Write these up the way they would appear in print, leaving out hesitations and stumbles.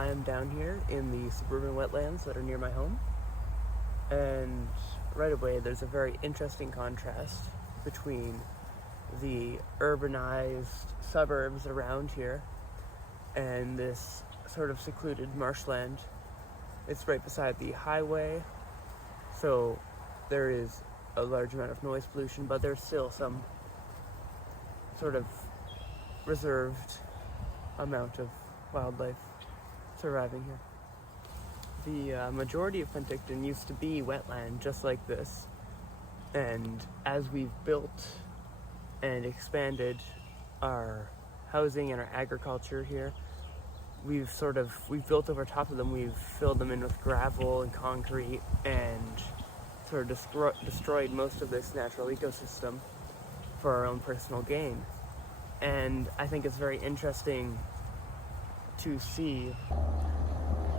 I am down here in the suburban wetlands that are near my home, and right away there's a very interesting contrast between the urbanized suburbs around here and this sort of secluded marshland. It's right beside the highway, so there is a large amount of noise pollution, but there's still some sort of reserved amount of wildlife surviving here. The majority of Penticton used to be wetland just like this, and as we've built and expanded our housing and our agriculture here, we've built over top of them. We've filled them in with gravel and concrete and sort of destroyed most of this natural ecosystem for our own personal gain. And I think it's very interesting to see.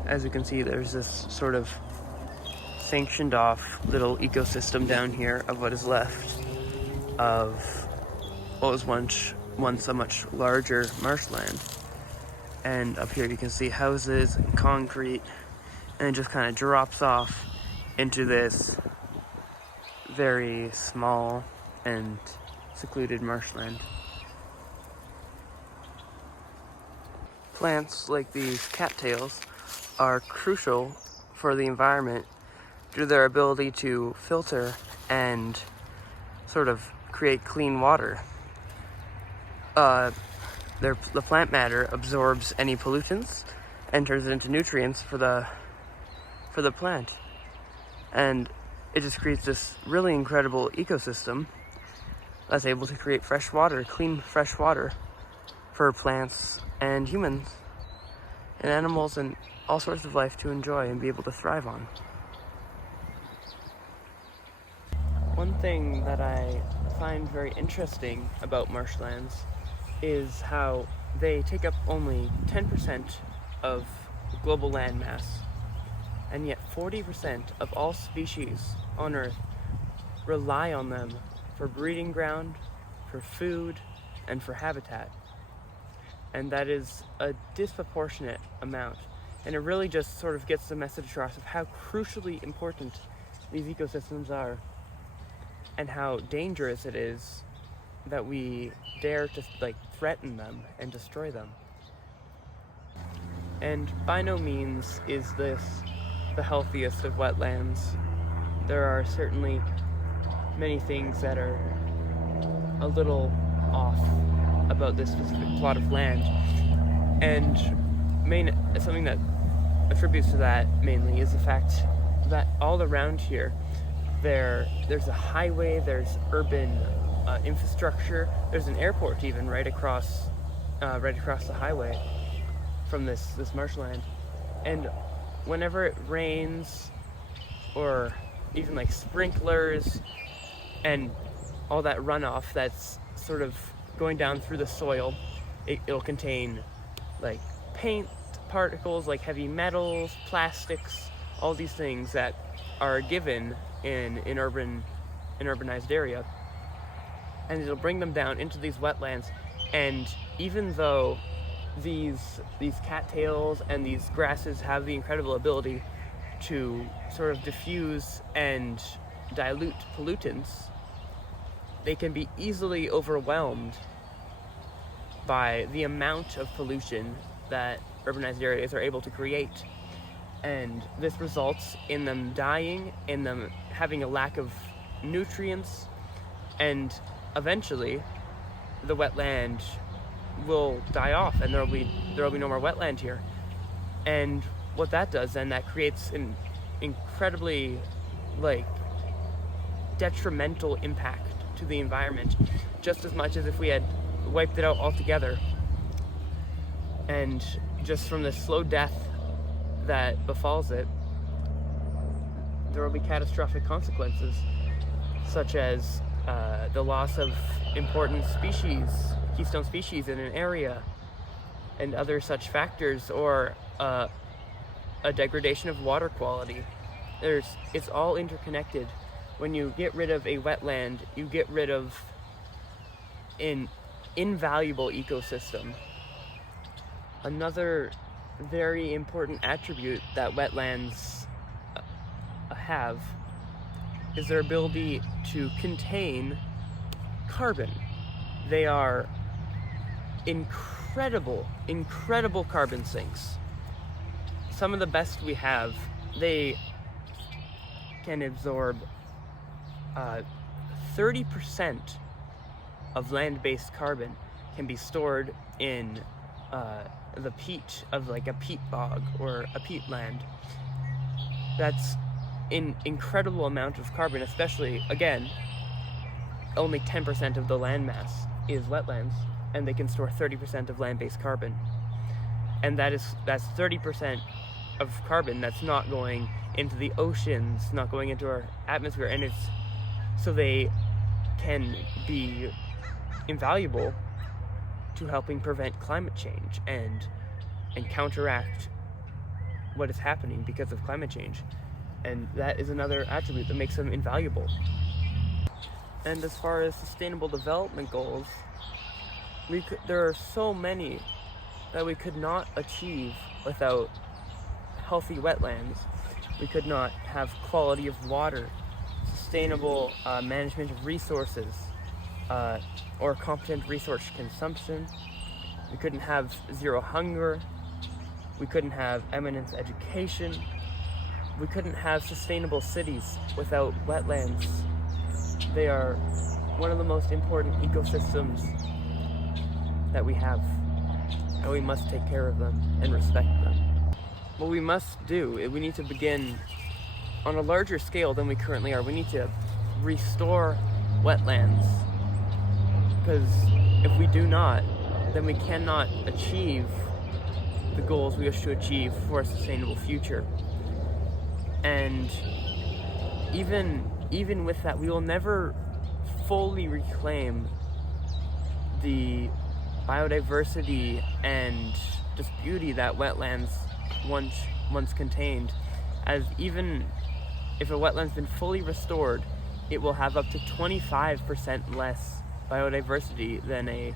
As you can see, there's this sort of sanctioned off little ecosystem down here of what is left of what was once a much larger marshland. And up here you can see houses and concrete, and it just kind of drops off into this very small and secluded marshland. Plants like these cattails are crucial for the environment due to their ability to filter and sort of create clean water. The plant matter absorbs any pollutants and turns it into nutrients for the plant, and it just creates this really incredible ecosystem that's able to create fresh water, clean fresh water for plants and humans and animals and all sorts of life to enjoy and be able to thrive on. One thing that I find very interesting about marshlands is how they take up only 10% of global landmass, and yet 40% of all species on Earth rely on them for breeding ground, for food, and for habitat. And that is a disproportionate amount. And it really just sort of gets the message across of how crucially important these ecosystems are and how dangerous it is that we dare to threaten them and destroy them. And by no means is this the healthiest of wetlands. There are certainly many things that are a little off about this specific plot of land, and something that attributes to that mainly is the fact that all around here there's a highway, there's urban infrastructure, there's an airport even right across the highway from this marshland. And whenever it rains, or even like sprinklers and all that runoff that's sort of going down through the soil, it'll contain like paint particles, like heavy metals, plastics, all these things that are given in urbanized area, and it'll bring them down into these wetlands. And even though these cattails and these grasses have the incredible ability to sort of diffuse and dilute pollutants, they can be easily overwhelmed by the amount of pollution that urbanized areas are able to create. And this results in them dying, in them having a lack of nutrients, and eventually the wetland will die off and there will be no more wetland here. And what that does then, that creates an incredibly detrimental impact to the environment, just as much as if we had wiped it out altogether. And just from the slow death that befalls it, there will be catastrophic consequences, such as the loss of important species, keystone species in an area, and other such factors, or a degradation of water quality. It's all interconnected. When you get rid of a wetland, you get rid of an invaluable ecosystem. Another very important attribute that wetlands have is their ability to contain carbon. They are incredible carbon sinks. Some of the best we have. They can absorb 30% of land-based carbon can be stored in the peat of like a peat bog or a peatland. That's an incredible amount of carbon, especially, again, only 10% of the landmass is wetlands, and they can store 30% of land-based carbon. And that's 30% of carbon that's not going into the oceans, not going into our atmosphere, and it's so they can be invaluable to helping prevent climate change and counteract what is happening because of climate change. And that is another attribute that makes them invaluable. And as far as sustainable development goals, there are so many that we could not achieve without healthy wetlands. We could not have quality of water, sustainable management of resources, or competent resource consumption. We couldn't have zero hunger. We couldn't have eminence education. We couldn't have sustainable cities without wetlands. They are one of the most important ecosystems that we have, and we must take care of them and respect them. What we must do is we need to begin on a larger scale than we currently are. We need to restore wetlands, because if we do not, then we cannot achieve the goals we wish to achieve for a sustainable future. And even with that, we will never fully reclaim the biodiversity and just beauty that wetlands once contained, as even if a wetland's been fully restored, it will have up to 25% less biodiversity than an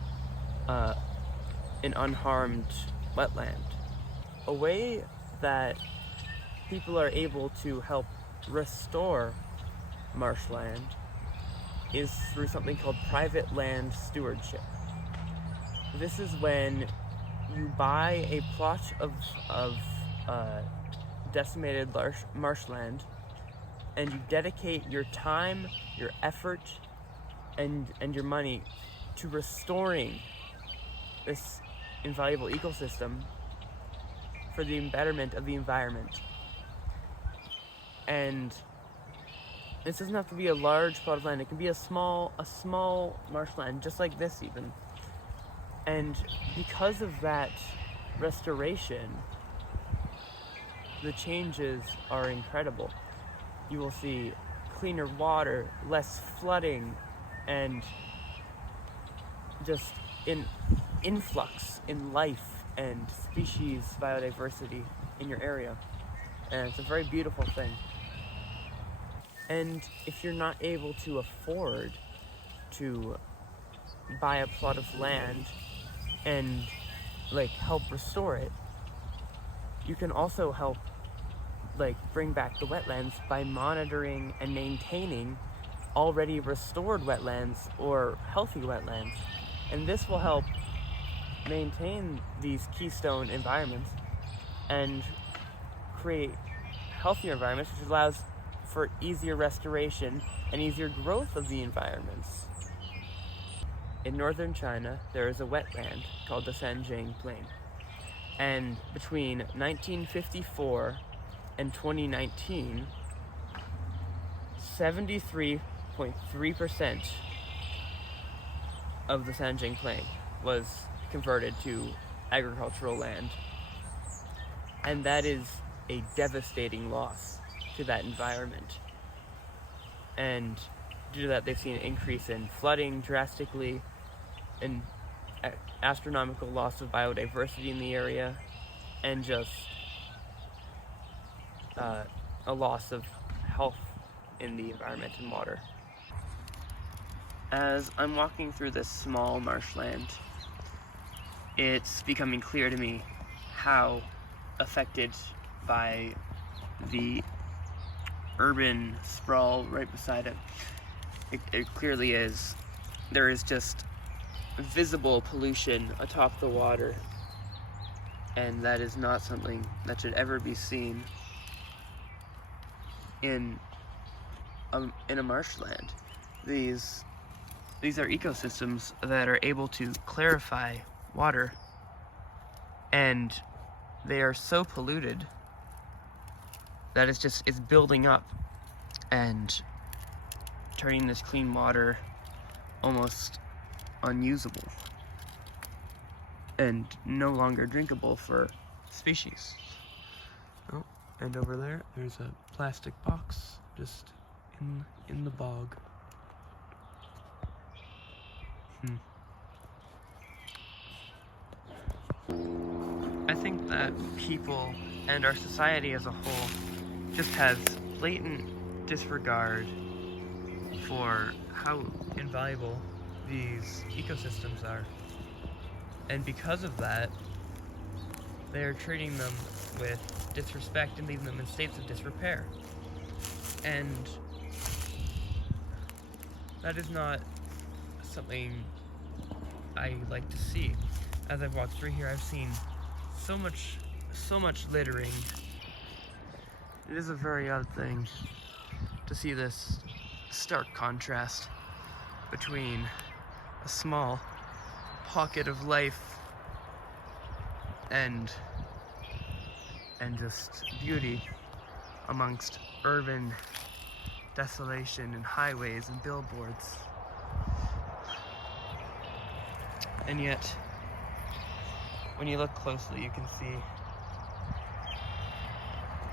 unharmed wetland. A way that people are able to help restore marshland is through something called private land stewardship. This is when you buy a plot of decimated marshland, and you dedicate your time, your effort, and your money to restoring this invaluable ecosystem for the betterment of the environment. And this doesn't have to be a large plot of land. It can be a small marshland, just like this even. And because of that restoration, the changes are incredible. You will see cleaner water, less flooding, and just an influx in life and species biodiversity in your area. And it's a very beautiful thing. And if you're not able to afford to buy a plot of land and help restore it, you can also help bring back the wetlands by monitoring and maintaining already restored wetlands or healthy wetlands. And this will help maintain these keystone environments and create healthier environments, which allows for easier restoration and easier growth of the environments. In northern China, there is a wetland called the Sanjiang Plain. And between 1954 and 2019, 73.3% of the Sanjiang Plain was converted to agricultural land. And that is a devastating loss to that environment. And due to that, they've seen an increase in flooding drastically, an astronomical loss of biodiversity in the area, and just a loss of health in the environment and water. As I'm walking through this small marshland, it's becoming clear to me how affected by the urban sprawl right beside it. It clearly is. There is just visible pollution atop the water, and that is not something that should ever be seen in a marshland. These are ecosystems that are able to clarify water, and they are so polluted that it's building up and turning this clean water almost unusable and no longer drinkable for species. Oh, and over there's a plastic box just in the bog. I think that people and our society as a whole just has blatant disregard for how invaluable these ecosystems are. And because of that, they are treating them with disrespect and leaving them in states of disrepair. And that is not something I like to see. As I've walked through here, I've seen so much littering. It is a very odd thing to see this stark contrast between a small pocket of life and just beauty amongst urban desolation and highways and billboards. And yet, when you look closely, you can see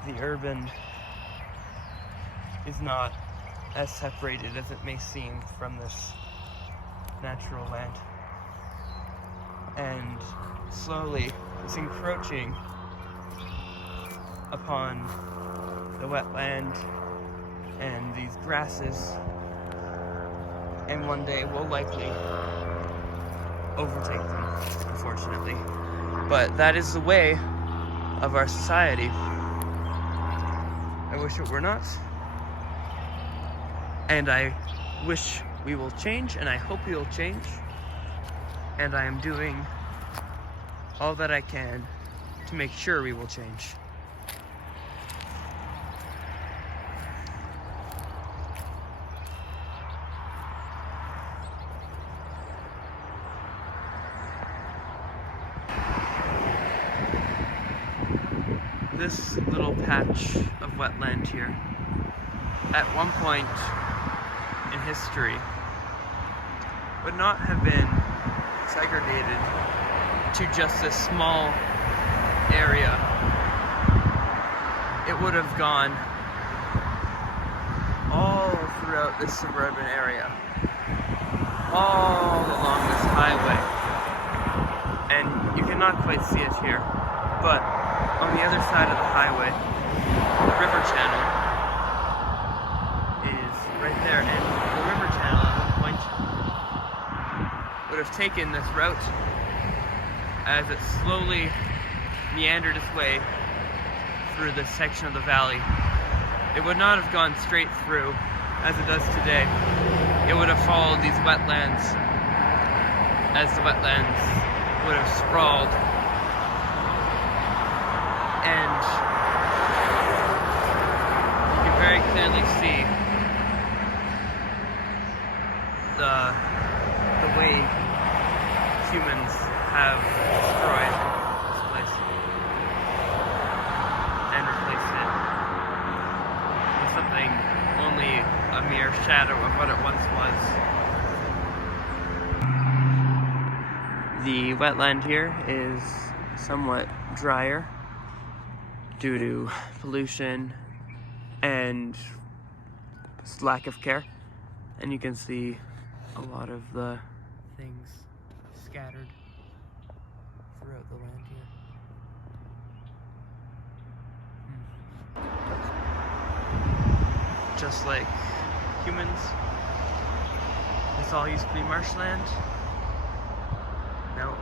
the urban is not as separated as it may seem from this natural land. And slowly, it's encroaching upon the wetland and these grasses, and one day will likely overtake them, unfortunately. But that is the way of our society. I wish it were not. And I wish we will change, and I hope we will change. And I am doing all that I can to make sure we will change. This little patch of wetland here, at one point in history, would not have been segregated to just this small area. It would have gone all throughout this suburban area, all along this highway. And you cannot quite see it here, but on the other side of the highway, the river channel is right there, and the river channel at one point would have taken this route as it slowly meandered its way through this section of the valley. It would not have gone straight through as it does today. It would have followed these wetlands as the wetlands would have sprawled. And you can very clearly see the way humans have destroyed this place and replaced it with something only a mere shadow of what it once was. The wetland here is somewhat drier due to pollution and lack of care, and you can see a lot of the things scattered throughout the land here. Just like humans, this all used to be marshland. Now